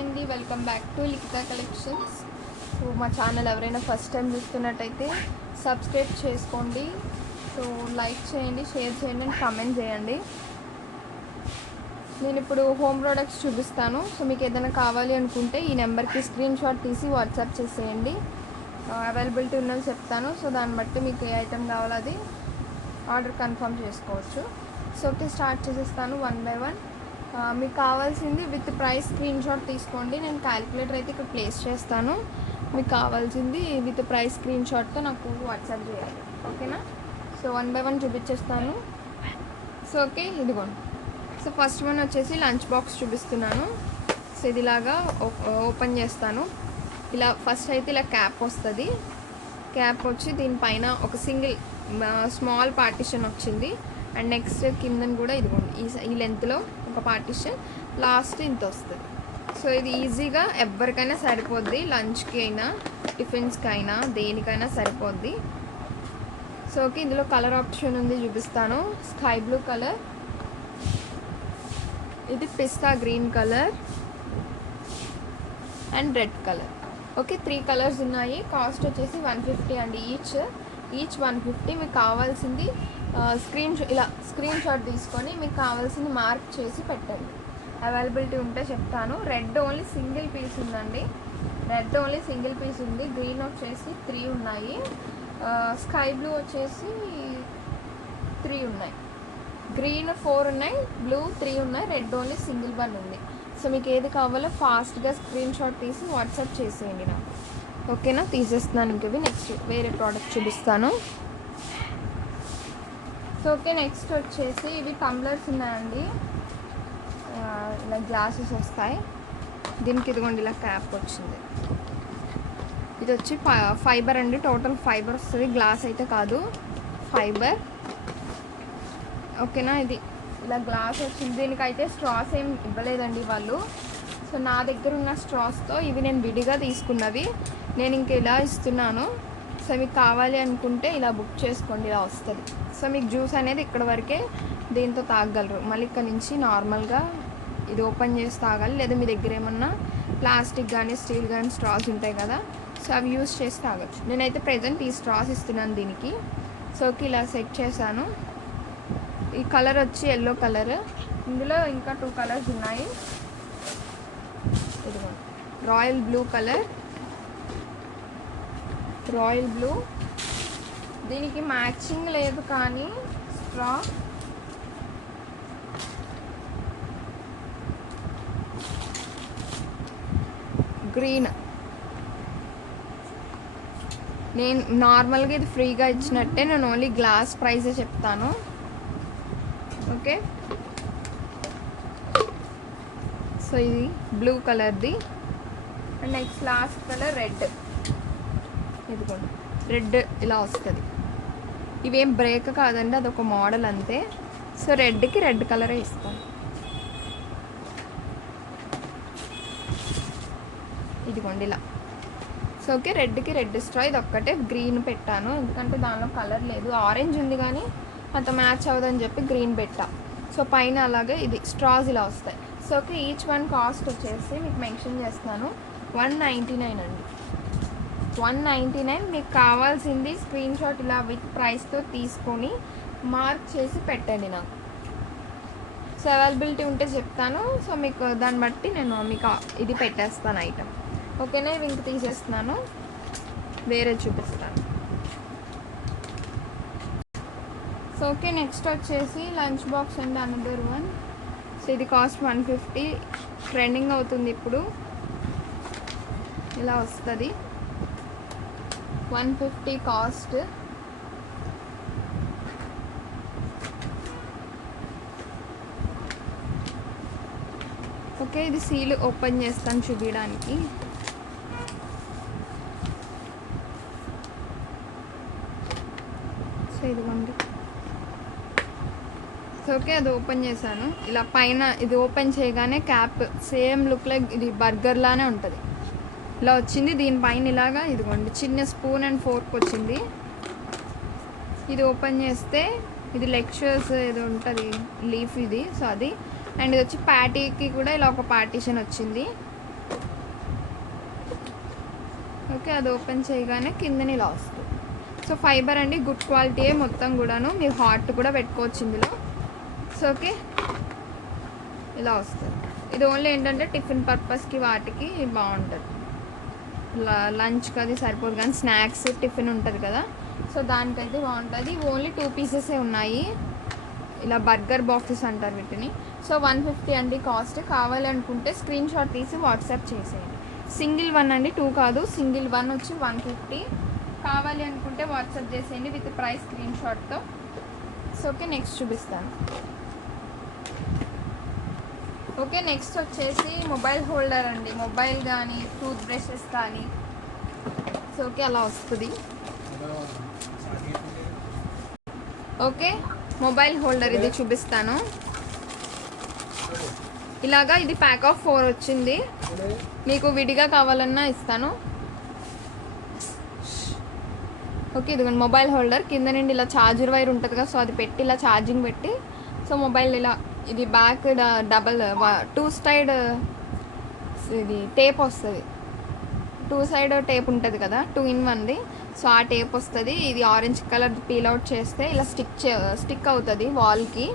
అండి, welcome back to Likhita collections. So మా channel ఎవరైనా ఫస్ట్ టైం చూస్తున్నట్టయితే సబ్స్క్రైబ్ చేసుకోండి. సో లైక్ చేయండి, షేర్ చేయండి అండ్ కామెంట్ చేయండి. నేను ఇప్పుడు హోమ్ ప్రోడక్ట్స్ చూపిస్తాను. సో మీకు ఏదైనా కావాలి అనుకుంటే ఈ నెంబర్కి స్క్రీన్ షాట్ తీసి వాట్సాప్ చేసేయండి. అవైలబిలిటీ ఉన్నది చెప్తాను. సో దాన్ని బట్టి మీకు ఏ ఐటెం కావాలో అది ఆర్డర్ కన్ఫర్మ్ చేసుకోవచ్చు. సో ఓకే, స్టార్ట్ చేసేస్తాను వన్ బై వన్. మీకు కావాల్సింది విత్ ప్రైస్ స్క్రీన్ షాట్ తీసుకోండి. నేను క్యాలిక్యులేటర్ అయితే ఇక్కడ ప్లేస్ చేస్తాను. మీకు కావాల్సింది విత్ ప్రైస్ స్క్రీన్ షాట్తో నాకు వాట్సాప్ చేయాలి, ఓకేనా? సో వన్ బై వన్ చూపించేస్తాను. సో ఓకే, ఇదిగోండి. సో ఫస్ట్ వన్ వచ్చేసి లంచ్ బాక్స్ చూపిస్తున్నాను. సో ఇది ఇలాగా ఓపెన్ చేస్తాను. ఇలా ఫస్ట్ అయితే ఇలా క్యాప్ వస్తుంది. క్యాప్ వచ్చి దీనిపైన ఒక సింగిల్ స్మాల్ పార్టిషన్ వచ్చింది. అండ్ నెక్స్ట్ కిందన కూడా ఇదిగోండి ఈ లెంత్లో ఒక పార్టిషన్, లాస్ట్ ఇంత వస్తుంది. సో ఇది ఈజీగా ఎవరికైనా సరిపోద్ది, లంచ్కి అయినా టిఫిన్స్కి అయినా దేనికైనా సరిపోద్ది. సో ఓకే, ఇందులో కలర్ ఆప్షన్ ఉంది, చూపిస్తాను. స్కై బ్లూ కలర్, ఇది పిస్తా green colour and red colour. Okay, 3 colours ఉన్నాయి. కాస్ట్ వచ్చేసి 150 అండి. ఈచ్ 150. మీకు కావాల్సింది ఇలా స్క్రీన్ షాట్ తీసుకొని మీకు కావాల్సింది మార్క్ చేసి పెట్టండి. అవైలబిలిటీ ఉంటే చెప్తాను. రెడ్ ఓన్లీ సింగిల్ పీస్ ఉందండి. గ్రీన్ వచ్చేసి 3 ఉన్నాయి. స్కై బ్లూ వచ్చేసి 3 ఉన్నాయి. గ్రీన్ 4 ఉన్నాయి, బ్లూ 3 ఉన్నాయి, రెడ్ ఓన్లీ సింగిల్ 1 ఉంది. సో మీకు ఏది కావాలో ఫాస్ట్గా స్క్రీన్ షాట్ తీసి వాట్సాప్ చేసేయండి నాకు, ఓకేనా? తీసేస్తున్నాను. ఇంకవి నెక్స్ట్ వేరే ప్రోడక్ట్ చూపిస్తాను. సో ఓకే, నెక్స్ట్ వచ్చేసి ఇవి టంబ్లర్స్ ఉన్నాయండి. ఇలా గ్లాసెస్ వస్తాయి. దీనికి ఇదిగోండి ఇలా క్యాప్ వచ్చింది. ఇది వచ్చి ఫైబర్ అండి. టోటల్ ఫైబర్ వస్తుంది, గ్లాస్ అయితే కాదు, ఫైబర్, ఓకేనా? ఇది ఇలా గ్లాస్ వచ్చింది. దీనికైతే స్ట్రాస్ ఏం ఇవ్వలేదండి వాళ్ళు. సో నా దగ్గర ఉన్న స్ట్రాస్తో ఇవి నేను విడిగా తీసుకున్నవి, నేను ఇంక ఇలా ఇస్తున్నాను. సో మీకు కావాలి అనుకుంటే ఇలా బుక్ చేసుకోండి, ఇలా వస్తుంది. సో మీకు జ్యూస్ అనేది ఇక్కడ వరకే దీంతో తాగగలరు. మళ్ళీ ఇక్కడ నుంచి నార్మల్గా ఇది ఓపెన్ చేసి తాగాలి. లేదా మీ దగ్గర ఏమన్నా ప్లాస్టిక్ కానీ స్టీల్ కానీ స్ట్రాస్ ఉంటాయి కదా, సో అవి యూస్ చేసి తాగొచ్చు. నేనైతే ప్రజెంట్ ఈ స్ట్రాస్ ఇస్తున్నాను దీనికి. సో ఇలా సెట్ చేశాను. ఈ కలర్ వచ్చి ఎల్లో కలర్. ఇందులో ఇంకా 2 కలర్స్ ఉన్నాయి. ఇదిగో royal blue colour, royal blue. దీనికి మ్యాచింగ్ లేదు కానీ స్ట్రా గ్రీన్. నేను నార్మల్గా ఇది ఫ్రీగా ఇచ్చినట్టే, నేను ఓన్లీ గ్లాస్ ప్రైజే చెప్తాను, ఓకే? సో ఇది బ్లూ కలర్ది. And next last colour red. ఇదిగోండి రెడ్ ఇలా వస్తుంది. ఇవేం బ్రేక్ కాదండి, అదొక మోడల్ అంతే. సో రెడ్కి రెడ్ కలరే ఇస్తాను. ఇదిగోండి ఇలా. సో ఓకే, రెడ్కి రెడ్ స్ట్రా. ఇది ఒక్కటే గ్రీన్ పెట్టాను ఎందుకంటే దానిలో కలర్ లేదు. ఆరెంజ్ ఉంది కానీ అంత మ్యాచ్ అవ్వదని చెప్పి గ్రీన్ పెట్టా. సో పైన అలాగే ఇది స్ట్రాస్ ఇలా వస్తాయి. సో ఓకే, ఈచ్ 1 కాస్ట్ వచ్చేసి మీకు మెన్షన్ చేస్తాను, 199 అండి. 199. మీకు కావాల్సింది స్క్రీన్ షాట్ ఇలా విత్ ప్రైస్తో తీసుకొని మార్క్ చేసి పెట్టండి నాకు. సో అవైలబిలిటీ ఉంటే చెప్తాను. సో మీకు దాన్ని బట్టి నేను మీకు ఇది పెట్టేస్తాను ఐటమ్, ఓకేనా? ఇవి ఇంక తీసేస్తున్నాను, వేరే చూపిస్తాను. సో ఓకే, నెక్స్ట్ వచ్చేసి lunch box and another one. So ఇది కాస్ట్ 150. ట్రెండింగ్ అవుతుంది ఇప్పుడు. ఇలా వస్తుంది, 150 కాస్ట్. ఓకే, ఇది సీల్ ఓపెన్ చేస్తాను చూపించడానికి. సో ఇదిగోండి. సో ఓకే, అది ఓపెన్ చేశాను. ఇలా పైన ఇది ఓపెన్ చేయగానే క్యాప్ సేమ్ లుక్ లైక్ ఇది బర్గర్ లానే ఉంటుంది, ఇలా వచ్చింది. దీనిపైన ఇలాగా ఇదిగోండి చిన్న స్పూన్ అండ్ ఫోర్క్ వచ్చింది. ఇది ఓపెన్ చేస్తే ఇది లెక్చర్స్ ఏదో ఉంటుంది లీఫ్ ఇది. సో అది. అండ్ ఇది వచ్చి ప్యాటీకి కూడా ఇలా ఒక పార్టీషన్ వచ్చింది. ఓకే, అది ఓపెన్ చేయగానే కిందని ఇలా వస్తుంది. సో ఫైబర్ అండి, గుడ్ క్వాలిటీయే మొత్తం కూడాను. మీరు హాట్ కూడా పెట్టుకోవచ్చు ఇందులో. సో ఓకే, ఇలా వస్తుంది. ఇది ఓన్లీ ఏంటంటే టిఫిన్ పర్పస్కి వాటికి బాగుంటుంది. లంచ్కి అది సరిపోదు, కానీ స్నాక్స్ టిఫిన్ ఉంటుంది కదా, సో దానికైతే బాగుంటుంది. ఓన్లీ 2 పీసెసే ఉన్నాయి. ఇలా బర్గర్ బాక్సెస్ అంటారు వీటిని. సో 150 అండి కాస్ట్. కావాలి అనుకుంటే స్క్రీన్ షాట్ తీసి వాట్సాప్ చేసేయండి. సింగిల్ వన్ అండి, 2 కాదు, సింగిల్ వన్ వచ్చి 150. కావాలి అనుకుంటే వాట్సాప్ చేసేయండి విత్ ప్రైస్ స్క్రీన్ షాట్తో. సో ఓకే, నెక్స్ట్ చూపిస్తాను. ఓకే, నెక్స్ట్ వచ్చేసి మొబైల్ హోల్డర్ అండి. మొబైల్ కానీ టూత్ బ్రషెస్ కానీ, సో ఓకే అలా వస్తుంది. ఓకే, మొబైల్ హోల్డర్ ఇది చూపిస్తాను. ఇలాగా ఇది ప్యాక్ ఆఫ్ 4 వచ్చింది. మీకు విడిగా కావాలన్నా ఇస్తాను. ఓకే, ఇదిగోండి మొబైల్ హోల్డర్. కింద నుండి ఇలా ఛార్జర్ వైర్ ఉంటుంది కదా, సో అది పెట్టి ఇలా ఛార్జింగ్ పెట్టి, సో మొబైల్ ఇలా ఇది బ్యాక్ డబల్ 2 సైడ్ ఇది టేప్ వస్తుంది. 2 సైడ్ టేప్ ఉంటుంది కదా, 2 in 1ది. సో ఆ టేప్ వస్తుంది. ఇది ఆరెంజ్ కలర్ పీల్ అవుట్ చేస్తే ఇలా స్టిక్ అవుతుంది వాల్కి.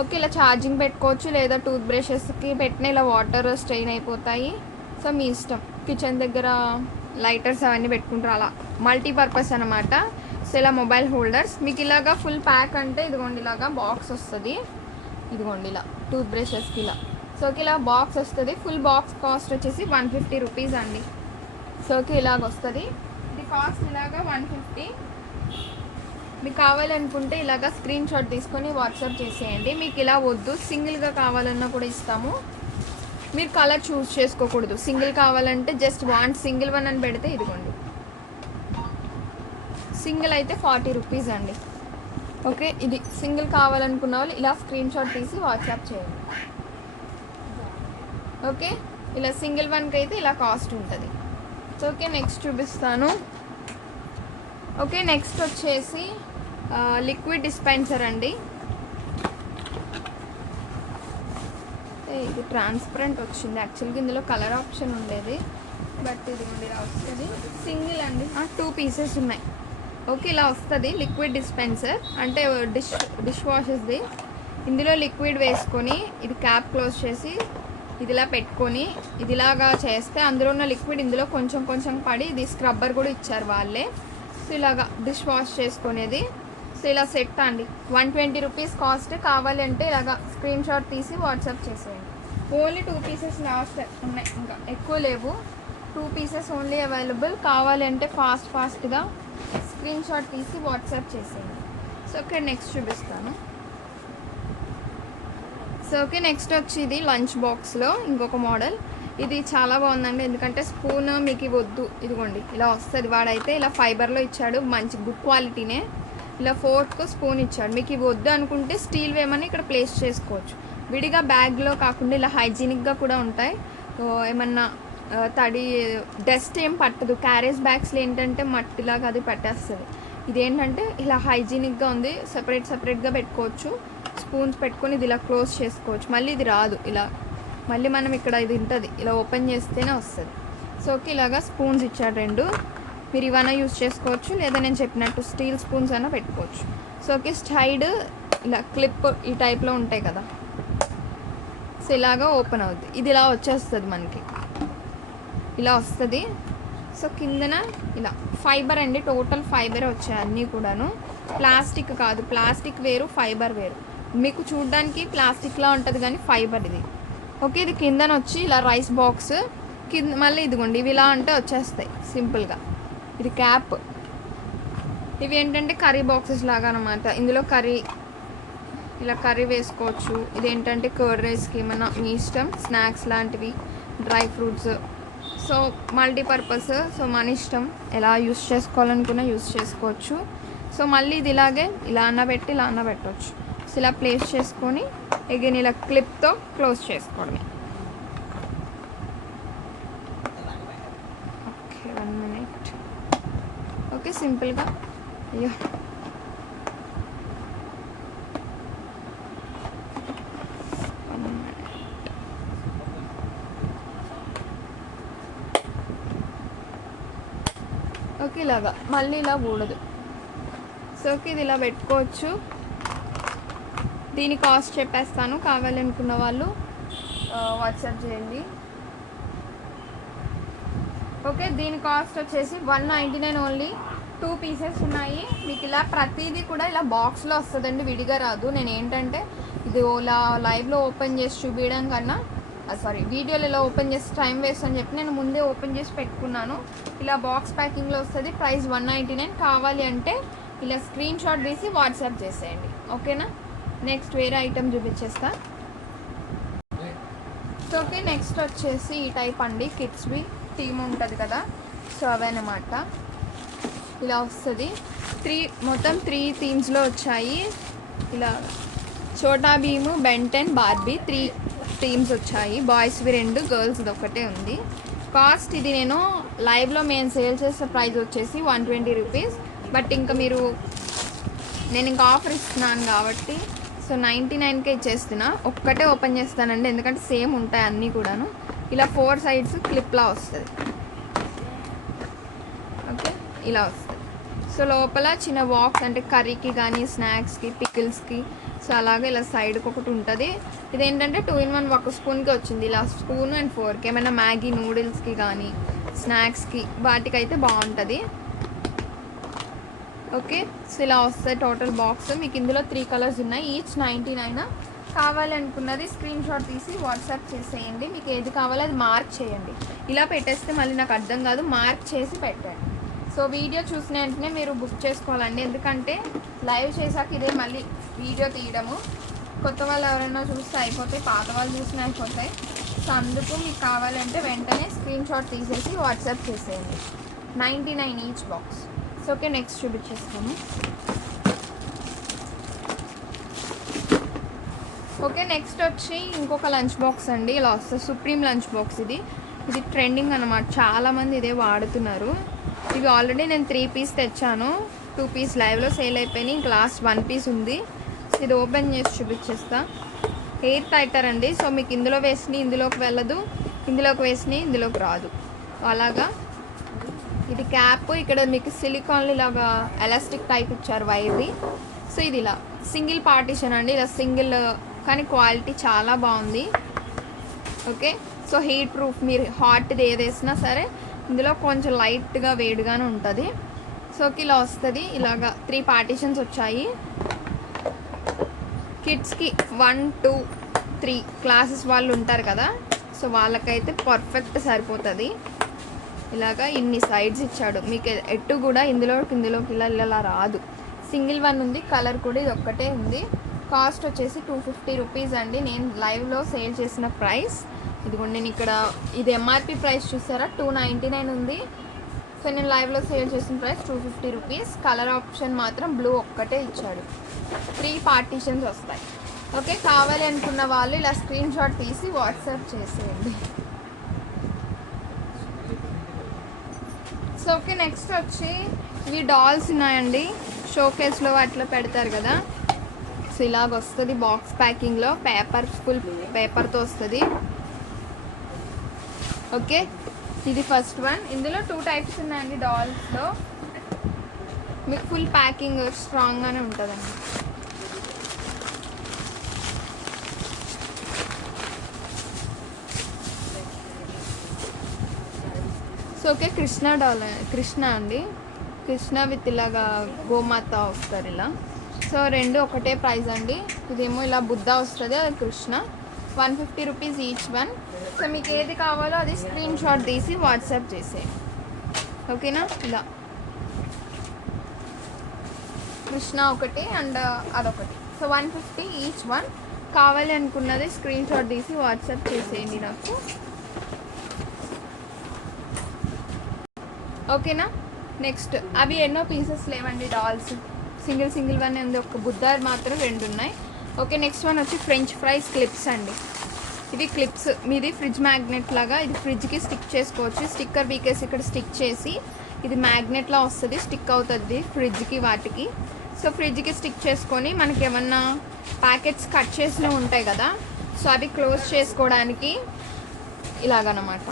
ఓకే, ఇలా ఛార్జింగ్ పెట్టుకోవచ్చు, లేదా టూత్ బ్రషెస్కి పెట్టిన ఇలా వాటర్ స్ట్రెయిన్ అయిపోతాయి. సో మీ ఇష్టం. కిచెన్ దగ్గర లైటర్స్ అవన్నీ పెట్టుకుంటారు, అలా మల్టీపర్పస్ అనమాట. సో ఇలా మొబైల్ హోల్డర్స్ మీకు ఇలాగా ఫుల్ ప్యాక్ అంటే ఇదిగోండి ఇలాగా బాక్స్ వస్తుంది. ఇదిగోండి ఇలా టూత్ బ్రషెస్కి ఇలా. సో ఇలా బాక్స్ వస్తుంది. ఫుల్ బాక్స్ కాస్ట్ వచ్చేసి 150 రూపీస్ అండి. సో ఇలాగ వస్తుంది. ఇది కాస్ట్ ఇలాగా 150. మీకు కావాలనుకుంటే ఇలాగా స్క్రీన్ షాట్ తీసుకొని వాట్సాప్ చేసేయండి. మీకు ఇలా వద్దు, సింగిల్గా కావాలన్నా కూడా ఇస్తాము. మీరు కలర్ చూస్ చేసుకోకూడదు. సింగిల్ కావాలంటే జస్ట్ సింగిల్ వన్ అని పెడితే ఇదిగోండి, సింగిల్ అయితే 40 రూపీస్ అండి. ఓకే, ఇది సింగిల్ కావాలనుకున్న వాళ్ళు ఇలా స్క్రీన్ షాట్ తీసి వాట్సాప్ చేయండి. ఓకే, ఇలా సింగిల్ వన్కి అయితే ఇలా కాస్ట్ ఉంటుంది. సో ఓకే, నెక్స్ట్ చూపిస్తాను. ఓకే, నెక్స్ట్ వచ్చేసి లిక్విడ్ డిస్పెన్సర్ అండి. ఇది ట్రాన్స్పరెంట్ వచ్చింది. యాక్చువల్గా ఇందులో కలర్ ఆప్షన్ ఉండేది, బట్ ఇది ఇలా వస్తుంది. సింగిల్ అండి, 2 పీసెస్ ఉన్నాయి. ఓకే, ఇలా వస్తుంది లిక్విడ్ డిస్పెన్సర్. అంటే డిష్ వాషెస్ది. ఇందులో లిక్విడ్ వేసుకొని ఇది క్యాప్ క్లోజ్ చేసి ఇదిలా పెట్టుకొని ఇదిలాగా చేస్తే అందులో ఉన్న లిక్విడ్ ఇందులో కొంచెం కొంచెం పడి, ఇది స్క్రబ్బర్ కూడా ఇచ్చారు వాళ్ళే. సో ఇలాగా డిష్ వాష్ చేసుకునేది. సో ఇలా సెట్ అండి, 120 రూపీస్ కాస్ట్. కావాలి అంటే ఇలాగా స్క్రీన్ షాట్ తీసి వాట్సాప్ చేసేయండి. ఓన్లీ 2 పీసెస్ లాస్ట్ ఉన్నాయి, ఇంకా ఎక్కువ లేవు. 2 పీసెస్ ఓన్లీ అవైలబుల్. కావాలి అంటే ఫాస్ట్గా స్క్రీన్ షాట్ తీసి వాట్సాప్ చేసేయండి. సో ఓకే, నెక్స్ట్ చూపిస్తాను. సో ఓకే, నెక్స్ట్ వచ్చి ఇది లంచ్ బాక్స్లో ఇంకొక మోడల్. ఇది చాలా బాగుందండి, ఎందుకంటే స్పూన్ మీకు వద్దు, ఇదిగోండి ఇలా వస్తుంది. వాడైతే ఇలా ఫైబర్లో ఇచ్చాడు, మంచి గుడ్ క్వాలిటీనే. ఇలా ఫోర్క్ స్పూన్ ఇచ్చాడు. మీకు ఇవి వద్దు అనుకుంటే స్టీల్ వేమని ఇక్కడ ప్లేస్ చేసుకోవచ్చు. విడిగా బ్యాగ్లో కాకుండా ఇలా హైజీనిక్గా కూడా ఉంటాయి. ఏమన్నా తడి డస్ట్ ఏం పట్టదు. క్యారేజ్ బ్యాగ్స్లో ఏంటంటే మట్టిలాగా అది పట్టేస్తుంది. ఇదేంటంటే ఇలా హైజీనిక్గా ఉంది. సపరేట్గా పెట్టుకోవచ్చు. స్పూన్స్ పెట్టుకొని ఇది ఇలా క్లోజ్ చేసుకోవచ్చు. మళ్ళీ ఇది రాదు ఇలా, మళ్ళీ మనం ఇక్కడ ఇది ఉంటుంది, ఇలా ఓపెన్ చేస్తేనే వస్తుంది. సో ఓకే, ఇలాగా స్పూన్స్ ఇచ్చాడు 2. మీరు ఇవన్నా యూజ్ చేసుకోవచ్చు, లేదా నేను చెప్పినట్టు స్టీల్ స్పూన్స్ అయినా పెట్టుకోవచ్చు. సో ఓకే, సైడ్ ఇలా క్లిప్ ఈ టైప్లో ఉంటాయి కదా, సో ఇలాగా ఓపెన్ అవుద్ది. ఇది ఇలా వచ్చేస్తుంది మనకి, ఇలా వస్తుంది. సో కిందన ఇలా ఫైబర్ అండి, టోటల్ ఫైబర్ వచ్చాయి అన్నీ కూడాను. ప్లాస్టిక్ కాదు, ప్లాస్టిక్ వేరు ఫైబర్ వేరు. మీకు చూడడానికి ప్లాస్టిక్లా ఉంటుంది కానీ ఫైబర్ ఇది. ఓకే, ఇది కిందన వచ్చి ఇలా రైస్ బాక్స్ కింద, మళ్ళీ ఇదిగోండి ఇవి ఇలా అంటే వచ్చేస్తాయి సింపుల్గా. ఇది క్యాప్. ఇవి ఏంటంటే కర్రీ బాక్సెస్ లాగా అనమాట. ఇందులో ఇలా కర్రీ వేసుకోవచ్చు. ఇది ఏంటంటే కర్డ్ రైస్కి ఏమన్నా మీ ఇష్టం, స్నాక్స్ లాంటివి, dry fruits. So multipurpose. So మన ఇష్టం, ఎలా యూస్ చేసుకోవాలనుకున్నా యూస్ చేసుకోవచ్చు. సో మళ్ళీ ఇది ఇలాగే ఇలా అన్న పెట్టి ఇలా అన్న పెట్టవచ్చు. సో ఇలా ప్లేస్ చేసుకొని అగైన్ ఇలా క్లిప్తో క్లోజ్ చేసుకోవడమే. Okay, 1 minute. ఓకే, సింపుల్గా. అయ్యో, ఓకే, ఇలాగా మళ్ళీ ఇలా కూడదు. సో ఓకే, ఇది ఇలా పెట్టుకోవచ్చు. దీని కాస్ట్ చెప్పేస్తాను, కావాలనుకున్న వాళ్ళు వాట్సాప్ చేయండి. ఓకే, దీని కాస్ట్ వచ్చేసి 199 ఓన్లీ. 2 పీసెస్ ఉన్నాయి. మీకు ఇలా ప్రతిదీ కూడా ఇలా బాక్స్లో వస్తుందండి, విడిగా రాదు. నేను ఏంటంటే ఇది ఇలా లైవ్లో ఓపెన్ చేసి చూపించడం కన్నా వీడియోలో ఇలా ఓపెన్ చేసి టైం వేస్ట్ అని చెప్పి నేను ముందే ఓపెన్ చేసి పెట్టుకున్నాను. ఇలా బాక్స్ ప్యాకింగ్లో వస్తుంది. ప్రైస్ 199. కావాలి అంటే ఇలా స్క్రీన్ షాట్ తీసి వాట్సాప్ చేసేయండి. ఓకేనా? నెక్స్ట్ వేరే ఐటెం చూపించేస్తా. సో ఓకే, నెక్స్ట్ వచ్చేసి ఈ టైప్ అండి, కిడ్స్వి థీమ్ ఉంటుంది కదా, సో అవన్నమాట. ఇలా వస్తుంది. మొత్తం 3 థీమ్స్లో వచ్చాయి. ఇలా చోటా భీము, బెన్ 10, బార్బీ 3 థీమ్స్ వచ్చాయి. బాయ్స్వి 2, గర్ల్స్ది ఒకటే ఉంది. కాస్ట్ ఇది నేను లైవ్లో మేము సేల్ చేసే ప్రైస్ వచ్చేసి 120 రూపీస్. బట్ ఇంకా నేను ఇంకా ఆఫర్ ఇస్తున్నాను కాబట్టి సో 99కే ఇచ్చేస్తున్నా. ఒక్కటే ఓపెన్ చేస్తానండి, ఎందుకంటే సేమ్ ఉంటాయి అన్నీ కూడాను. ఇలా 4 సైడ్స్ క్లిప్లా వస్తుంది. ఓకే, ఇలా వస్తుంది. సో లోపల చిన్న బాక్స్ అంటే కర్రీకి కానీ స్నాక్స్కి పికిల్స్కి సో అలాగే ఇలా సైడ్కి ఒకటి ఉంటుంది. ఇదేంటంటే 2-in-1 ఒక స్పూన్కి వచ్చింది. ఇలా స్పూన్ అండ్ ఫోర్క్ ఏమైనా మ్యాగీ నూడిల్స్కి కానీ స్నాక్స్కి వాటికైతే బాగుంటుంది. ఓకే, సో ఇలా వస్తుంది టోటల్ బాక్స్. మీకు ఇందులో 3 కలర్స్ ఉన్నాయి. ఈచ్ 99. కావాలనుకున్నది స్క్రీన్ షాట్ తీసి వాట్సాప్ చేసేయండి. మీకు ఏది కావాలో అది మార్క్ చేయండి. ఇలా పెట్టేస్తే మళ్ళీ నాకు అర్థం కాదు, మార్క్ చేసి పెట్టండి. సో వీడియో చూసిన వెంటనే మీరు బుక్ చేసుకోవాలండి, ఎందుకంటే లైవ్ చేశాక ఇదే మళ్ళీ వీడియో తీయడము. కొత్త వాళ్ళు ఎవరైనా చూస్తే అయిపోతాయి, పాత వాళ్ళు చూసినా అయిపోతాయి. సో అందుకు మీకు కావాలంటే వెంటనే స్క్రీన్ షాట్ తీసేసి వాట్సాప్ చేసేయండి. 99 each box. So okay, next చూపించేస్తాను. ఓకే, నెక్స్ట్ వచ్చి ఇంకొక లంచ్ బాక్స్ అండి. ఇలా వస్తుంది సుప్రీం లంచ్ బాక్స్. ఇది ట్రెండింగ్ అనమాట, చాలామంది ఇదే వాడుతున్నారు. ఇవి ఆల్రెడీ నేను 3 పీస్ తెచ్చాను. 2 పీస్ లైవ్లో సేల్ అయిపోయినాయి. ఇంక లాస్ట్ 1 పీస్ ఉంది. ఇది ఓపెన్ చేసి చూపించేస్తా. ఎయిర్ టైటర్ అండి. సో మీకు ఇందులో వేసినాయి ఇందులోకి వెళ్ళదు, ఇందులోకి వేసినాయి ఇందులోకి రాదు. అలాగా ఇది క్యాప్. ఇక్కడ మీకు సిలికాన్లు ఇలాగా ఎలాస్టిక్ టైప్ ఇచ్చారు వైర్ది. సో ఇది ఇలా సింగిల్ పార్టీషన్ అండి, ఇలా సింగిల్, కానీ క్వాలిటీ చాలా బాగుంది. Okay, so heat proof. మీరు హాట్ది ఏది వేసినా సరే ఇందులో కొంచెం లైట్గా వేడిగానే ఉంటుంది. సో ఇలా వస్తుంది. ఇలాగా 3 పార్టీషన్స్ వచ్చాయి. కిడ్స్కి 1, 2, 3 క్లాసెస్ వాళ్ళు ఉంటారు కదా, సో వాళ్ళకైతే పర్ఫెక్ట్ సరిపోతుంది. ఇలాగా ఇన్ని సైడ్స్ ఇచ్చాడు. మీకు ఎటు కూడా ఇందులోకి ఇలా రాదు. సింగిల్ వన్ ఉంది. కలర్ కూడా ఇది ఒక్కటే ఉంది. కాస్ట్ వచ్చేసి 250 రూపీస్ అండి. నేను లైవ్లో సేల్ చేసిన ప్రైస్ ఇదిగోండి. నేను ఇక్కడ ఇది ఎంఆర్పి ప్రైస్ చూసారా, 299 ఉంది. సో నేను లైవ్లో సేల్ చేసిన ప్రైస్ 250 రూపీస్. కలర్ ఆప్షన్ మాత్రం బ్లూ ఒక్కటే ఇచ్చాడు. 3 పార్టీషన్స్ వస్తాయి. ఓకే, కావాలి అనుకున్న వాళ్ళు ఇలా స్క్రీన్ షాట్ తీసి వాట్సాప్ చేసేయండి. సో ఓకే, నెక్స్ట్ వచ్చి ఇవి డాల్స్ ఉన్నాయండి. షోకేస్లో వాటిలో పెడతారు కదా, సో ఇలాగ వస్తుంది బాక్స్ ప్యాకింగ్లో. ఫుల్ పేపర్తో వస్తుంది. ఓకే, ఇది ఫస్ట్ వన్. ఇందులో 2 టైప్స్ ఉన్నాయండి డాల్స్లో. మీకు ఫుల్ ప్యాకింగ్ స్ట్రాంగ్గానే ఉంటుందండి. సో ఓకే, కృష్ణ అండి. కృష్ణ విత్ ఇలాగా గోమాత వస్తారు ఇలా. సో 2 ఒకటే ప్రైస్ అండి. ఇదేమో ఇలా బుద్ధ వస్తుంది, అది Krishna. 150 rupees each one. So మీకు ఏది కావాలో అది స్క్రీన్ షాట్ తీసి వాట్సాప్ చేసేయండి. ఓకేనా? ఇలా కృష్ణ ఒకటి అండ్ అదొకటి. So 150 each one. కావాలి అనుకున్నది స్క్రీన్ షాట్ తీసి వాట్సాప్ చేసేయండి నాకు. ఓకేనా? నెక్స్ట్ అవి ఎన్నో పీసెస్ లేవండి డాల్స్, సింగిల్ వన్ ఉంది. ఒక బుద్ధ మాత్రం 2 ఉన్నాయి. ఓకే, నెక్స్ట్ వన్ వచ్చి ఫ్రెంచ్ ఫ్రైస్ క్లిప్స్ అండి. ఇవి క్లిప్స్. మీది ఫ్రిడ్జ్ మ్యాగ్నెట్ లాగా, ఇది ఫ్రిడ్జ్కి స్టిక్ చేసుకోవచ్చు. స్టిక్కర్ బీకేసి ఇక్కడ స్టిక్ చేసి ఇది మ్యాగ్నెట్లా వస్తుంది, స్టిక్ అవుతుంది ఫ్రిడ్జ్కి వాటికి. సో ఫ్రిడ్జ్కి స్టిక్ చేసుకొని మనకి ఏమన్నా ప్యాకెట్స్ కట్ చేసినవి ఉంటాయి కదా, సో అవి క్లోజ్ చేసుకోవడానికి ఇలాగనమాట.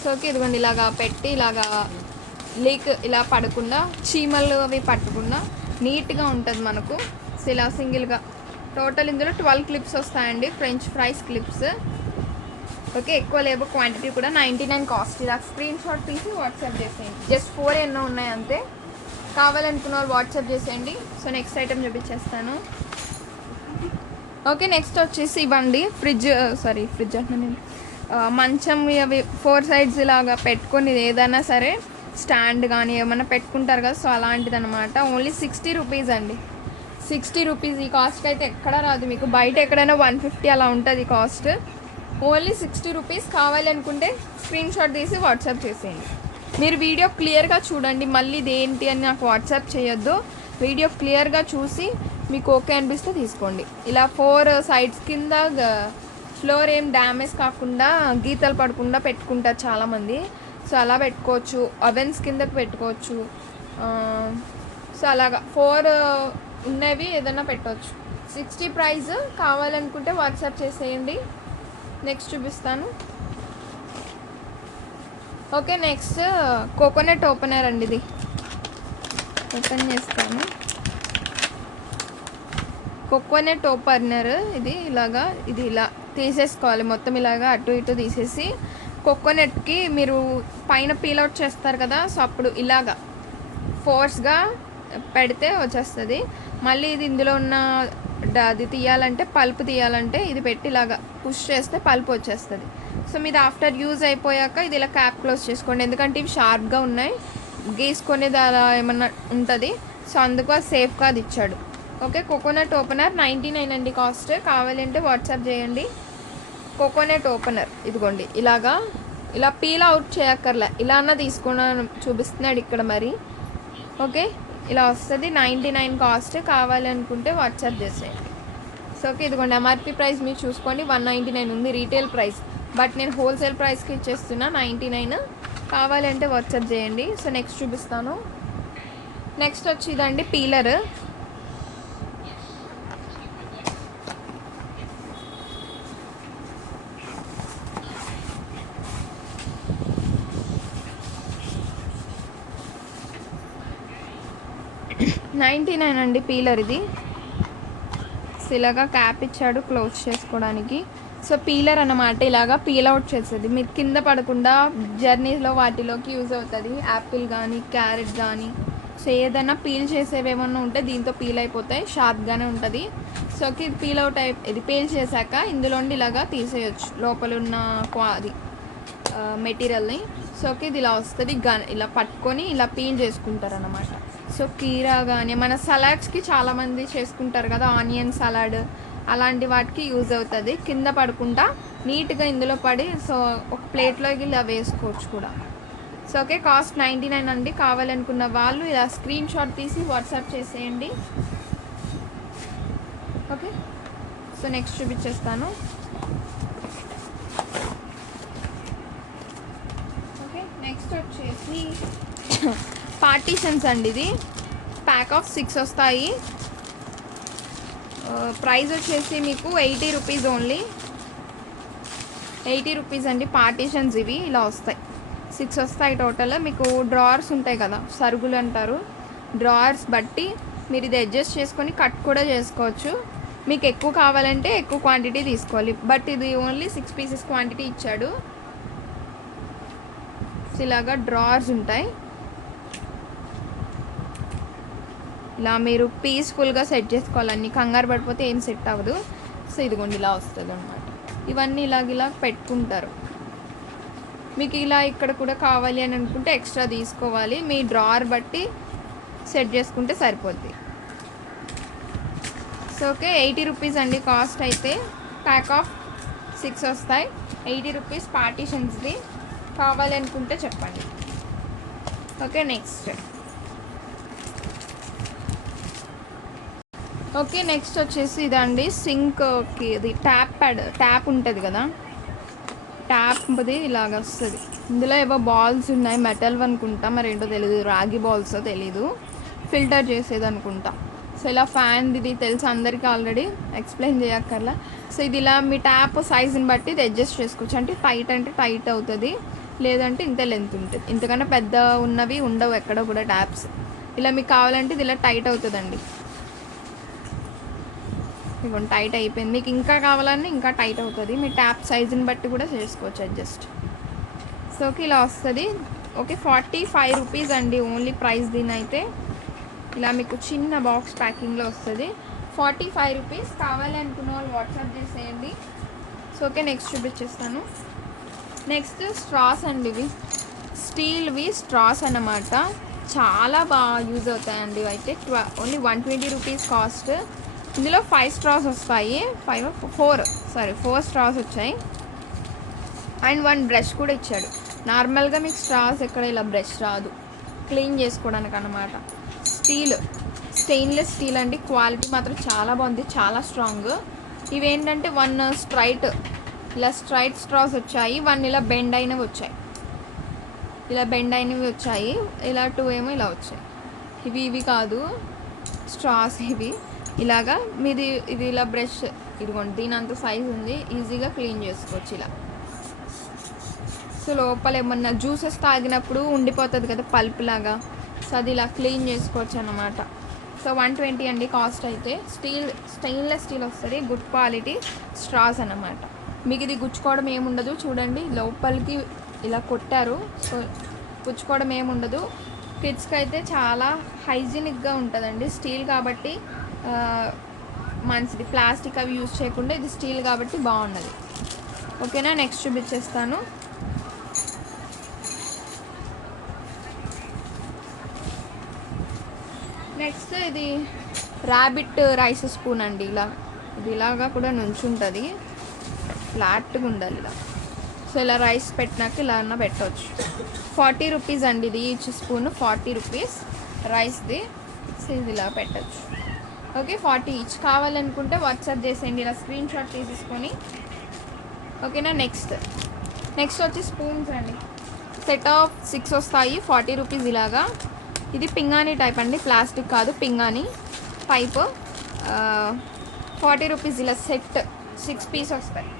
సో ఓకే, ఇదిగోండి ఇలాగా పెట్టి ఇలాగా లీక్ ఇలా పడకుండా, చీమలు అవి పట్టకుండా నీట్గా ఉంటుంది మనకు. సో ఇలా సింగిల్గా టోటల్ ఇందులో 12 క్లిప్స్ వస్తాయండి, ఫ్రెంచ్ ఫ్రైస్ క్లిప్స్. ఓకే, ఎక్కువ లేవు, క్వాంటిటీ కూడా 99 కాస్ట్. ఇలా స్క్రీన్ షాట్ తీసి వాట్సాప్ చేసేయండి. జస్ట్ 4 ఎన్నో ఉన్నాయి అంతే. కావాలనుకున్న వాళ్ళు వాట్సాప్ చేసేయండి. సో నెక్స్ట్ ఐటెం చూపించేస్తాను. ఓకే, నెక్స్ట్ వచ్చేసి ఇవ్వండి ఫ్రిడ్జ్ అంటే నేను మంచం అవి 4 సైడ్స్ ఇలాగా పెట్టుకొని ఏదైనా సరే స్టాండ్ కానీ ఏమన్నా పెట్టుకుంటారు కదా, సో అలాంటిది అనమాట. ఓన్లీ 60 రూపీస్ అండి, 60 రూపీస్. ఈ కాస్ట్కి అయితే ఎక్కడా రాదు మీకు, బయట ఎక్కడైనా 150 అలా ఉంటుంది కాస్ట్. Only 60 rupees. కావాలి అనుకుంటే స్క్రీన్ షాట్ తీసి వాట్సాప్ చేసేయండి. మీరు వీడియో క్లియర్గా చూడండి, మళ్ళీ ఇదేంటి అని నాకు వాట్సాప్ చేయొద్దు. వీడియో క్లియర్గా చూసి మీకు ఓకే అనిపిస్తే తీసుకోండి. ఇలా 4 సైడ్స్ కింద ఫ్లోర్ ఏం డ్యామేజ్ కాకుండా, గీతలు పడకుండా పెట్టుకుంటారు చాలామంది. సో అలా పెట్టుకోవచ్చు, అవెన్స్ కిందకి పెట్టుకోవచ్చు. సో అలాగా 4 ఉన్నవి ఏదైనా పెట్టవచ్చు. 60 ప్రైస్. కావాలనుకుంటే వాట్సాప్ చేసేయండి. నెక్స్ట్ చూపిస్తాను. ఓకే, నెక్స్ట్ కోకోనట్ ఓపెనర్ అండి. ఇది ఓపెన్ చేస్తాను. కోకోనట్ ఓపెనర్ ఇది ఇలాగా, ఇది ఇలా తీసేసుకోవాలి మొత్తం. ఇలాగా అటు ఇటు తీసేసి, కోకోనట్కి మీరు పైన పీల్అవుట్ చేస్తారు కదా, సో అప్పుడు ఇలాగా ఫోర్స్గా పెడితే వచ్చేస్తుంది. మళ్ళీ ఇది ఇందులో ఉన్న అది తీయాలంటే, పల్ప్ తీయాలంటే ఇది పెట్టి ఇలాగా పుష్ చేస్తే పల్ప్ వచ్చేస్తుంది. సో మీది ఆఫ్టర్ యూజ్ అయిపోయాక ఇది ఇలా క్యాప్ క్లోజ్ చేసుకోండి, ఎందుకంటే ఇవి షార్ప్గా ఉన్నాయి, గీసుకునేది అలా ఏమన్నా ఉంటుంది. సో అందుకు అది సేఫ్గా అది ఇచ్చాడు. ఓకే, కోకోనట్ ఓపెనర్ 99 అండి కాస్ట్. కావాలంటే వాట్సాప్ చేయండి. కోకోనట్ ఓపెనర్ ఇదిగోండి, ఇలాగా ఇలా పీల్ అవుట్ చేయక్కర్లే, ఇలా అన్న తీసుకున్నాను చూపిస్తున్నాడు ఇక్కడ మరి. ఓకే, ఇలా వస్తుంది. 99 కాస్ట్. కావాలి అనుకుంటే వాట్సాప్ చేసేయండి. సో ఓకే, ఇదిగోండి ఎంఆర్పి ప్రైస్ మీరు చూసుకోండి, 199 ఉంది రీటైల్ ప్రైస్. బట్ నేను హోల్సేల్ ప్రైస్కి ఇచ్చేస్తున్నా 99. కావాలంటే వాట్సాప్ చేయండి. సో నెక్స్ట్ చూపిస్తాను. నెక్స్ట్ వచ్చి ఇదండి పీలర్. $99 అండి పీలర్ ఇది. ఇలాగా క్యాప్ ఇచ్చాడు క్లోజ్ చేసుకోవడానికి. సో పీలర్ అన్నమాట, ఇలాగా పీల్ అవుట్ చేసేది. మీరు కింద పడకుండా జర్నీలో వాటిలోకి యూజ్ అవుతుంది. యాపిల్ కానీ, క్యారెట్ కానీ, సో ఏదైనా పీల్ చేసేవి ఏమన్నా ఉంటే దీంతో పీల్ అయిపోతాయి, షార్ప్గానే ఉంటుంది. సో ఇది పీల్ అవుట్ ఇది పీల్ చేశాక ఇందులోండి ఇలాగా తీసేయచ్చు లోపల ఉన్న అది మెటీరియల్ని. సో ఇది ఇలా వస్తుంది, ఇలా పట్టుకొని ఇలా పీల్ చేసుకుంటారు అన్నమాట. సో కీరా కానీ మన సలాడ్స్కి చాలామంది చేసుకుంటారు కదా, ఆనియన్ సలాడ్ అలాంటి వాటికి యూజ్ అవుతుంది. కింద పడకుండా నీట్గా ఇందులో పడి, సో ఒక ప్లేట్లోకి ఇలా వేసుకోవచ్చు కూడా. సో ఓకే, కాస్ట్ 99 అండి. కావాలనుకున్న వాళ్ళు ఇలా స్క్రీన్ షాట్ తీసి వాట్సాప్ చేసేయండి. ఓకే, సో నెక్స్ట్ చూపించేస్తాను. ఓకే, నెక్స్ట్ వచ్చేసి పార్టీషన్స్ అండి. ఇది ప్యాక్ ఆఫ్ 6 వస్తాయి. ప్రైస్ వచ్చేసి మీకు 80 రూపీస్ ఓన్లీ. 80 రూపీస్ అండి పార్టీషన్స్. ఇవి ఇలా వస్తాయి, 6 వస్తాయి టోటల్. మీకు డ్రావర్స్ ఉంటాయి కదా, సరుగులు అంటారు, డ్రావర్స్ బట్టి మీరు ఇది అడ్జస్ట్ చేసుకొని కట్ కూడా చేసుకోవచ్చు. మీకు ఎక్కువ కావాలంటే ఎక్కువ క్వాంటిటీ తీసుకోవాలి. బట్ ఇది ఓన్లీ 6 పీసెస్ క్వాంటిటీ ఇచ్చాడు. ఇలాగా డ్రావర్స్ ఉంటాయి, ఇలా మీరు పీస్ఫుల్గా సెట్ చేసుకోవాలన్నీ, కంగారు పడిపోతే ఏం సెట్ అవ్వదు. సో ఇదిగోండి ఇలా వస్తుంది అనమాట. ఇవన్నీ ఇలా పెట్టుకుంటారు. మీకు ఇలా ఇక్కడ కూడా కావాలి అని అనుకుంటే ఎక్స్ట్రా తీసుకోవాలి, మీ డ్రావర్ బట్టి సెట్ చేసుకుంటే సరిపోద్ది. సో ఓకే, 80 రూపీస్ అండి కాస్ట్ అయితే. ప్యాక్ ఆఫ్ 6 వస్తాయి, 80 రూపీస్ పార్టీషన్స్ది. కావాలి అనుకుంటే చెప్పండి. ఓకే, నెక్స్ట్ ఓకే, నెక్స్ట్ వచ్చేసి ఇదండి సింక్కి ఇది ట్యాప్ ఉంటుంది కదా, ట్యాప్ది ఇలాగ వస్తుంది. ఇందులో ఏవో బాల్స్ ఉన్నాయి, మెటల్ అనుకుంటా, మరి ఏంటో తెలీదు, రాగి బాల్స్ తెలీదు, ఫిల్టర్ చేసేది అనుకుంటా. సో ఇలా ఫ్యాన్ ఇది తెలుసు అందరికీ, ఆల్రెడీ ఎక్స్ప్లెయిన్ చేయక్కర్లా. సో ఇది ఇలా మీ ట్యాప్ సైజుని బట్టి ఇది అడ్జస్ట్ చేసుకోవచ్చు. అంటే టైట్ అవుతుంది, లేదంటే ఇంత లెంత్ ఉంటుంది. ఇంతకన్నా పెద్ద ఉన్నవి ఉండవు ఎక్కడ కూడా ట్యాప్స్. ఇలా మీకు కావాలంటే ఇది ఇలా టైట్ అవుతుందండి. ఇదిగోండి టైట్ అయిపోయింది. మీకు ఇంకా కావాలని ఇంకా టైట్ అవుతుంది. మీ ట్యాప్ సైజుని బట్టి కూడా చేసుకోవచ్చు అడ్జస్ట్. సో ఓకే ఇలా వస్తుంది. ఓకే 45 రూపీస్ అండి ఓన్లీ ప్రైస్. దీని అయితే ఇలా మీకు చిన్న బాక్స్ ప్యాకింగ్లో వస్తుంది. 45 రూపీస్. కావాలి అనుకున్న వాళ్ళు వాట్సాప్ చేసేయండి. సో ఓకే నెక్స్ట్ చూపించేస్తాను. నెక్స్ట్ స్ట్రాస్ అండి. ఇవి స్టీల్వి స్ట్రాస్ అన్నమాట. చాలా బాగా యూజ్ అవుతాయండి. ఇవి అయితే ఓన్లీ 120 రూపీస్ కాస్ట్. ఇందులో 5 స్ట్రాస్ వస్తాయి. 4 స్ట్రాస్ వచ్చాయి. అండ్ 1 బ్రష్ కూడా ఇచ్చాడు. నార్మల్గా మీకు స్ట్రాస్ ఎక్కడ ఇలా బ్రష్ రాదు క్లీన్ చేసుకోవడానికి అన్నమాట. స్టెయిన్లెస్ స్టీల్ అండి. క్వాలిటీ మాత్రం చాలా బాగుంది, చాలా స్ట్రాంగ్. ఇవేంటంటే 1 స్ట్రైట్ ఇలా స్ట్రైట్ స్ట్రాస్ వచ్చాయి. 1 ఇలా బెండ్ అయినవి వచ్చాయి. ఇలా 2 ఏమో ఇలా వచ్చాయి. ఇవి కాదు స్ట్రాస్. ఇవి ఇలాగా ఇది ఇలా బ్రష్ ఇదిగోండి. దీని అంత సైజ్ ఉంది. ఈజీగా క్లీన్ చేసుకోవచ్చు ఇలా. సో లోపల ఏమన్నా జ్యూసెస్ తాగినప్పుడు ఉండిపోతుంది కదా పల్ప్ లాగా, సో అది ఇలా క్లీన్ చేసుకోవచ్చు అన్నమాట. సో 120 అండి కాస్ట్ అయితే. స్టెయిన్లెస్ స్టీల్ వస్తుంది. గుడ్ క్వాలిటీ స్ట్రాస్ అన్నమాట. మీకు ఇది గుచ్చుకోవడం ఏముండదు. చూడండి లోపలికి ఇలా కొట్టారు. సో గుచ్చుకోవడం ఏముండదు. కిడ్స్కి అయితే చాలా హైజీనిక్గా ఉంటుందండి. స్టీల్ కాబట్టి మంచిది. ప్లాస్టిక్ అవి యూజ్ చేయకుండా ఇది స్టీల్ కాబట్టి బాగున్నది. ఓకేనా నెక్స్ట్ చూపించేస్తాను. నెక్స్ట్ ఇది ర్యాబిట్ రైస్ స్పూన్ అండి. ఇది ఇలాగా కూడా నుంచుంటుంది. ఫ్లాట్గా ఉండాలి ఇలా. సో ఇలా రైస్ పెట్టినాక ఇలా అన్న పెట్టవచ్చు. 40 రూపీస్ అండి ఇది. ఈచ్ స్పూన్ 40 రూపీస్ రైస్ది. సో ఇది ఇలా పెట్టచ్చు. Okay 40 each. కావాలనుకుంటే వాట్సాప్ చేసేయండి ఇలా స్క్రీన్ షాట్ తీసుకొని. ఓకేనా నెక్స్ట్ వచ్చి స్పూన్స్ అండి. సెట్ ఆఫ్ 6 వస్తాయి. 40 రూపీస్ ఇలాగా. ఇది పింగాణి టైప్ అండి, ప్లాస్టిక్ కాదు, పింగాణి టైప్. 40 రూపీస్ ఇలా సెట్ 6 పీస్ వస్తాయి.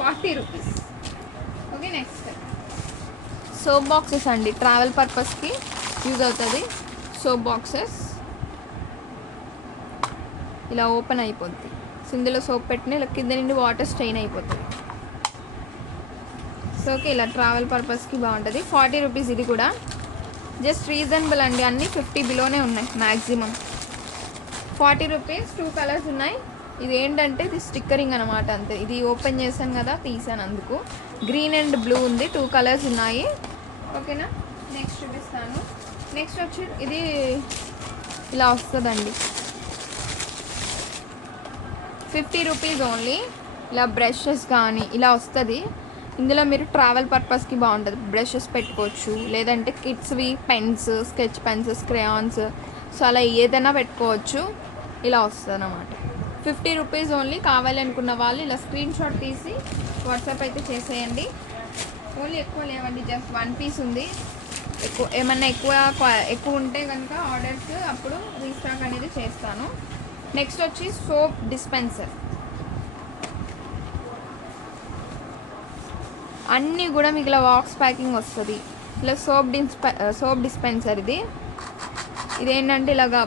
40 rupees. Okay next soap boxes అండి. ట్రావెల్ పర్పస్కి యూజ్ అవుతుంది. సోప్ బాక్సెస్ ఇలా ఓపెన్ అయిపోద్ది. సో ఇందులో సోప్ పెట్టిన ఇలా కింద నుండి వాటర్ స్టెయిన్ అయిపోతుంది. సో ఓకే ఇలా ట్రావెల్ పర్పస్కి బాగుంటుంది. 40 రూపీస్. ఇది కూడా జస్ట్ రీజనబుల్ అండి. అన్నీ 50 బిలోనే ఉన్నాయి మ్యాక్సిమం. 40 రూపీస్. 2 కలర్స్ ఉన్నాయి. ఇది ఏంటంటే ఇది స్టిక్కరింగ్ అనమాట అంతే. ఇది ఓపెన్ చేశాను కదా తీసాను అందుకు. గ్రీన్ అండ్ బ్లూ ఉంది. 2 కలర్స్ ఉన్నాయి. ఓకేనా నెక్స్ట్ చూపిస్తాను. నెక్స్ట్ వచ్చి ఇది ఇలా వస్తుందండి. 50 రూపీస్ ఓన్లీ. ఇలా బ్రషెస్ కానీ ఇలా వస్తుంది. ఇందులో మీరు ట్రావెల్ పర్పస్కి బాగుంటుంది. బ్రషెస్ పెట్టుకోవచ్చు, లేదంటే కిడ్స్వి pens, sketch pens, crayons, so అలా ఏదైనా పెట్టుకోవచ్చు. ఇలా వస్తుంది అన్నమాట. 50 రూపీస్ ఓన్లీ. కావాలనుకున్న వాళ్ళు ఇలా స్క్రీన్ షాట్ తీసి వాట్సాప్ అయితే చేసేయండి. ఓన్లీ ఎక్కువ లేవండి, జస్ట్ 1 పీస్ ఉంది. ఏమన్నా ఎక్కువ ఉంటే కనుక ఆర్డర్స్ అప్పుడు రీస్టాక్ అనేది చేస్తాను. నెక్స్ట్ వచ్చి సోప్ డిస్పెన్సర్. అన్నీ కూడా మీకు ఇలా బాక్స్ ప్యాకింగ్ వస్తుంది. ఇలా సోప్ డిస్పెన్సర్. ఇదేంటంటే ఇలాగా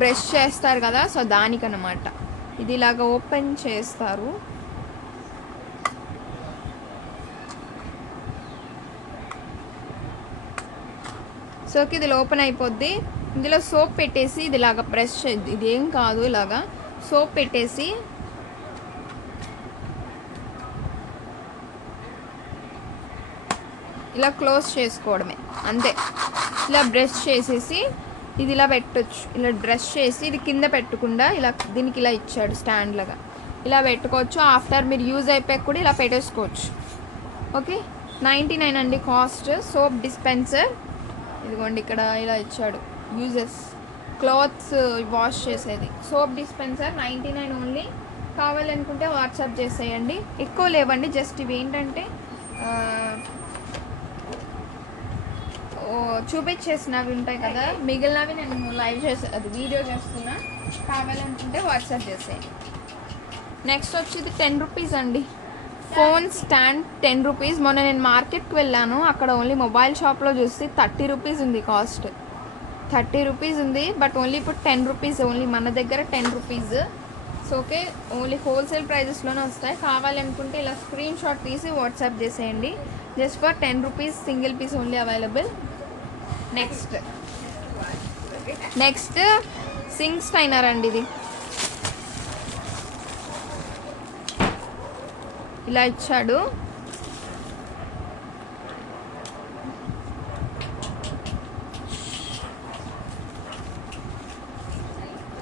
బ్రష్ చేస్తారు కదా, సో దానికన్నమాట. ఇది ఇలాగ ఓపెన్ చేస్తారు. సో ఇది ఓపెన్ అయిపోద్ది. ఇందులో సోప్ పెట్టేసి ఇది ఇలాగ బ్రష్, ఇదేం కాదు, ఇలాగా సోప్ పెట్టేసి ఇలా క్లోజ్ చేసుకోవడమే అంతే. ఇలా బ్రష్ చేసేసి ఇది ఇలా పెట్టచ్చు. ఇలా బ్రష్ చేసి ఇది కింద పెట్టకుండా ఇలా దీనికి ఇలా ఇచ్చాడు స్టాండ్ లాగా, ఇలా పెట్టుకోవచ్చు. ఆఫ్టర్ మీరు యూజ్ అయిపోయాక కూడా ఇలా పెట్టేసుకోవచ్చు. ఓకే 99 అండి కాస్ట్. సోప్ డిస్పెన్సర్ ఇదిగోండి ఇక్కడ ఇలా ఇచ్చాడు. యూజెస్ క్లాత్స్ వాష్ చేసేది. Soap dispenser 99 only. కావాలనుకుంటే వాట్సాప్ చేసేయండి. ఎక్కువ లేవండి, జస్ట్ ఇవి ఏంటంటే చూపించేసినవి ఉంటాయి కదా, మిగిలినవి నేను లైవ్ వీడియో చేస్తున్నా. కావాలనుకుంటే వాట్సాప్ చేసేయండి. నెక్స్ట్ వచ్చి ఇది 10 రూపీస్ అండి. Phone stand 10 rupees. మొన్న నేను మార్కెట్కి వెళ్ళాను, అక్కడ ఓన్లీ మొబైల్ షాప్లో చూస్తే 30 రూపీస్ ఉంది కాస్ట్. 30 రూపీస్ ఉంది, బట్ ఓన్లీ ఇప్పుడు 10 రూపీస్, ఓన్లీ మన దగ్గర 10 rupees. So okay, only wholesale ప్రైజెస్లోనే వస్తాయి. కావాలనుకుంటే ఇలా స్క్రీన్ షాట్ తీసి వాట్సాప్ చేసేయండి. Just for 10 rupees single piece only available. Next sink strainer అండి. ఇది ఇలా ఇచ్చాడు.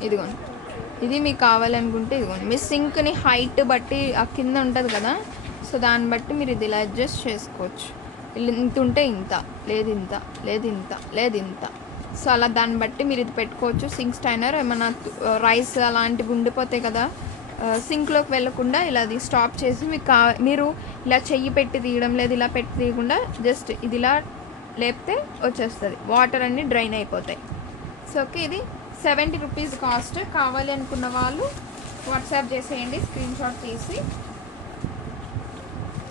ఇదిగోండి, ఇది మీకు కావాలనుకుంటే ఇదిగోండి, మీ సింక్ని హైట్ బట్టి ఆ కింద ఉంటుంది కదా, సో దాన్ని బట్టి మీరు ఇది ఇలా అడ్జస్ట్ చేసుకోవచ్చు. ఇంత ఉంటే ఇంత, లేదు ఇంత, లేదు ఇంత, లేదు ఇంత. సో అలా దాన్ని బట్టి మీరు ఇది పెట్టుకోవచ్చు. సింక్ స్టైనర్ ఏమన్నా రైస్ అలాంటివి ఉండిపోతాయి కదా, సింక్లోకి వెళ్ళకుండా ఇలా అది స్టాప్ చేసి మీరు ఇలా చెయ్యి పెట్టి తీయడం లేదు, ఇలా పెట్టి తీయకుండా జస్ట్ ఇది ఇలా లేపితే వచ్చేస్తుంది, వాటర్ అన్నీ డ్రైన్ అయిపోతాయి. సో ఓకే, ఇది 70 రూపీస్ కాస్ట్. కావాలి అనుకున్న వాళ్ళు వాట్సాప్ చేసేయండి స్క్రీన్ షాట్ తీసి.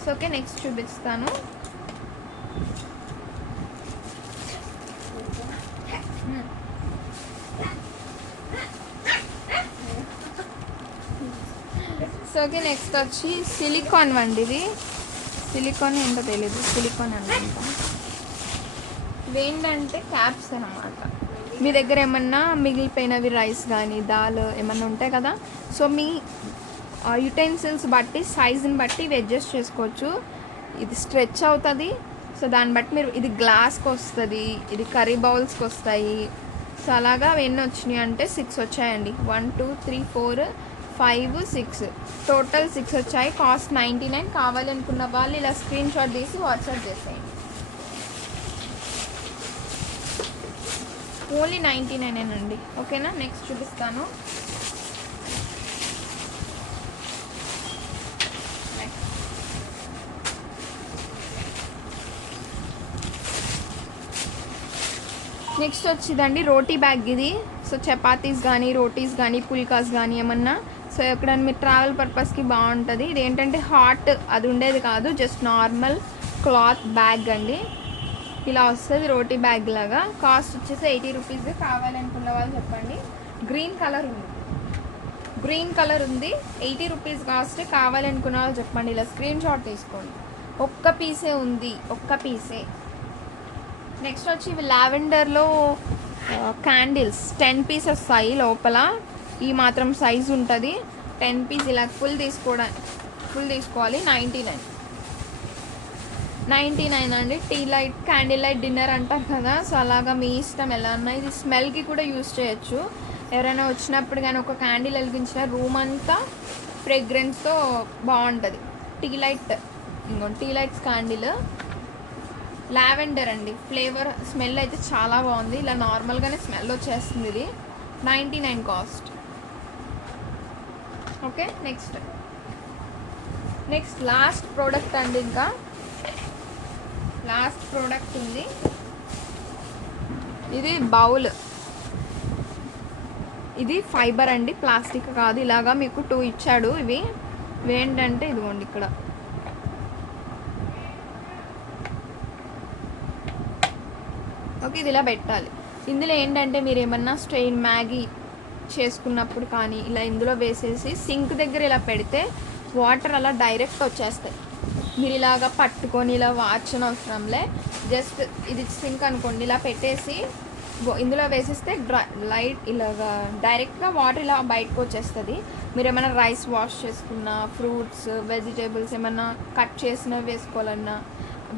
సో ఓకే, నెక్స్ట్ చూపిస్తాను. సో ఓకే, నెక్స్ట్ వచ్చి సిలికాన్ వండి. ఇది సిలికాన్ ఏంటో తెలీదు, సిలికాన్ అనుకుంటా. ఇవేంటంటే క్యాప్స్ అన్నమాట. మీ దగ్గర ఏమన్నా మిగిలిపోయినవి రైస్ కానీ దాల్ ఏమన్నా ఉంటాయి కదా, సో మీ యుటెన్సిల్స్ బట్టి సైజుని బట్టి ఇవి అడ్జస్ట్ చేసుకోవచ్చు. ఇది స్ట్రెచ్ అవుతుంది, సో దాన్ని బట్టి మీరు ఇది గ్లాస్కి వస్తుంది, ఇది కర్రీ బౌల్స్కి వస్తాయి. సో అలాగా ఎన్ని వచ్చినాయి అంటే 6 వచ్చాయండి. 1 2 3 4 5 6, టోటల్ 6 వచ్చాయి. కాస్ట్ 99. కావాలి అనుకున్న వాళ్ళు ఇలా స్క్రీన్ షాట్ తీసి వాట్సాప్ చేసేయండి. ఓన్లీ 99 అండి. ఓకేనా, నెక్స్ట్ చూపిస్తాను. నెక్స్ట్ వచ్చిందండి రోటీ బ్యాగ్. ఇది సో చపాతీస్ కానీ రోటీస్ కానీ పుల్కాస్ కానీ ఏమన్నా, సో ఎక్కడైనా మీరు ట్రావెల్ పర్పస్కి బాగుంటుంది. ఇది ఏంటంటే హాట్ అది ఉండేది కాదు, జస్ట్ నార్మల్ క్లాత్ బ్యాగ్ అండి. ఇలా వస్తుంది రోటీ బ్యాగ్ లాగా. కాస్ట్ వచ్చేసి 80 రూపీస్. కావాలనుకున్న వాళ్ళు చెప్పండి. గ్రీన్ కలర్ ఉంది, 80 రూపీస్ కాస్ట్. కావాలనుకున్న వాళ్ళు చెప్పండి, ఇలా స్క్రీన్ షాట్ తీసుకోండి. ఒక్క పీసే ఉంది, ఒక్క పీసే. నెక్స్ట్ వచ్చి ఇవి లావెండర్లో క్యాండిల్స్ 10 పీస్ వస్తాయి. లోపల ఈ మాత్రం సైజు ఉంటుంది. 10 పీస్ ఇలా ఫుల్ తీసుకోవాలి. 99 అండి. Tea light, candle light dinner అంటారు కదా, సో అలాగా మీ ఇష్టం ఎలా ఉన్నా. ఇది స్మెల్కి కూడా యూస్ చేయొచ్చు. ఎవరైనా వచ్చినప్పుడు కానీ ఒక క్యాండిల్ వెలిగించిన రూమ్ అంతా ఫ్రేగ్రెన్స్తో బాగుంటుంది. టీ లైట్స్ క్యాండిల్ లావెండర్ అండి. ఫ్లేవర్ స్మెల్ అయితే చాలా బాగుంది. ఇలా నార్మల్గానే స్మెల్ వచ్చేస్తుంది. ఇది 99 cost. Okay, next last product అండి. ఇంకా లాస్ట్ ప్రోడక్ట్ ఉంది. ఇది బౌల్. ఇది ఫైబర్ అండి, ప్లాస్టిక్ కాదు. ఇలాగా మీకు 2 ఇచ్చాడు. ఇవి ఏంటంటే ఇదిగోండి, ఇక్కడ ఓకే, ఇది ఇలా పెట్టాలి. ఇందులో ఏంటంటే మీరు ఏమన్నా స్ట్రెయిన్ మ్యాగీ చేసుకున్నప్పుడు కానీ ఇలా ఇందులో వేసేసి సింక్ దగ్గర ఇలా పెడితే వాటర్ అలా డైరెక్ట్ వచ్చేస్తాయి. మీరు ఇలాగా పట్టుకొని ఇలా వాచన అవసరంలే. జస్ట్ ఇది సింక్ అనుకోండి, ఇలా పెట్టేసి ఇందులో వేసేస్తే లైట్ ఇలాగా డైరెక్ట్గా వాటర్ ఇలా బయటకు వచ్చేస్తుంది. మీరు ఏమైనా రైస్ వాష్ చేసుకున్నా, ఫ్రూట్స్ వెజిటేబుల్స్ ఏమన్నా కట్ చేసినవి వేసుకోవాలన్నా,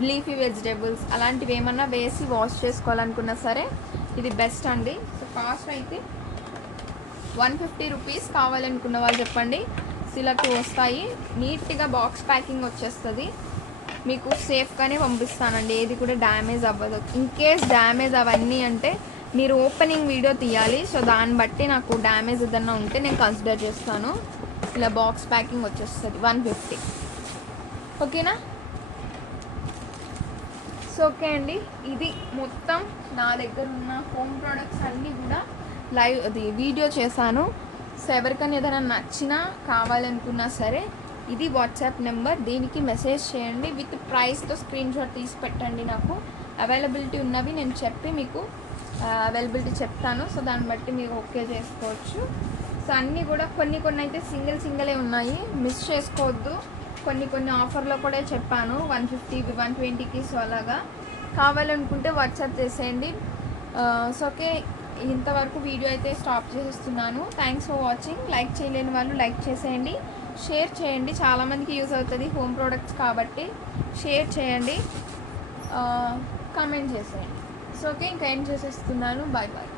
లీఫీ వెజిటేబుల్స్ అలాంటివి ఏమన్నా వేసి వాష్ చేసుకోవాలనుకున్నా సరే ఇది బెస్ట్ అండి. సో కాస్ట్ అయితే 150 రూపీస్. కావాలనుకున్న వాళ్ళు చెప్పండి. సిలకు వస్తాయి, నీట్గా బాక్స్ ప్యాకింగ్ వచ్చేస్తుంది. మీకు సేఫ్గానే పంపిస్తానండి, ఏది కూడా డ్యామేజ్ అవ్వదు. ఇన్ కేస్ డ్యామేజ్ అవన్నీ అంటే మీరు ఓపెనింగ్ వీడియో తీయాలి. సో దాన్ని బట్టి నాకు డ్యామేజ్ ఏదన్నా ఉంటే నేను కన్సిడర్ చేస్తాను. ఇలా బాక్స్ ప్యాకింగ్ వచ్చేస్తుంది 150. ఓకేనా? సో ఓకే అండి, ఇది మొత్తం నా దగ్గర ఉన్న హోమ్ ప్రోడక్ట్స్ అన్నీ కూడా వీడియో చేశాను. సో ఎవరికైనా ఏదైనా నచ్చినా కావాలనుకున్నా సరే ఇది వాట్సాప్ నెంబర్, దీనికి మెసేజ్ చేయండి. విత్ ప్రైస్తో స్క్రీన్ షాట్ తీసి పెట్టండి. నాకు అవైలబిలిటీ ఉన్నవి నేను చెప్పి మీకు అవైలబిలిటీ చెప్తాను. సో దాన్ని బట్టి మీరు ఓకే చేసుకోవచ్చు. సో అన్నీ కూడా కొన్ని అయితే సింగిలే ఉన్నాయి, మిస్ చేసుకోవద్దు. కొన్ని ఆఫర్లో కూడా చెప్పాను 150 120కి. సో అలాగా కావాలనుకుంటే వాట్సాప్ చేసేయండి. సో ఓకే, ఇంతవరకు వీడియో అయితే స్టాప్ చేసేస్తున్నాను. Thanks for watching. లైక్ చేయలేని వాళ్ళు లైక్ చేసేయండి, షేర్ చేయండి. చాలామందికి యూజ్ అవుతుంది హోమ్ ప్రోడక్ట్స్ కాబట్టి. షేర్ చేయండి, కామెంట్ చేసేయండి. సో ఓకే, ఇంకా ఏం చేసేస్తున్నాను. Bye bye.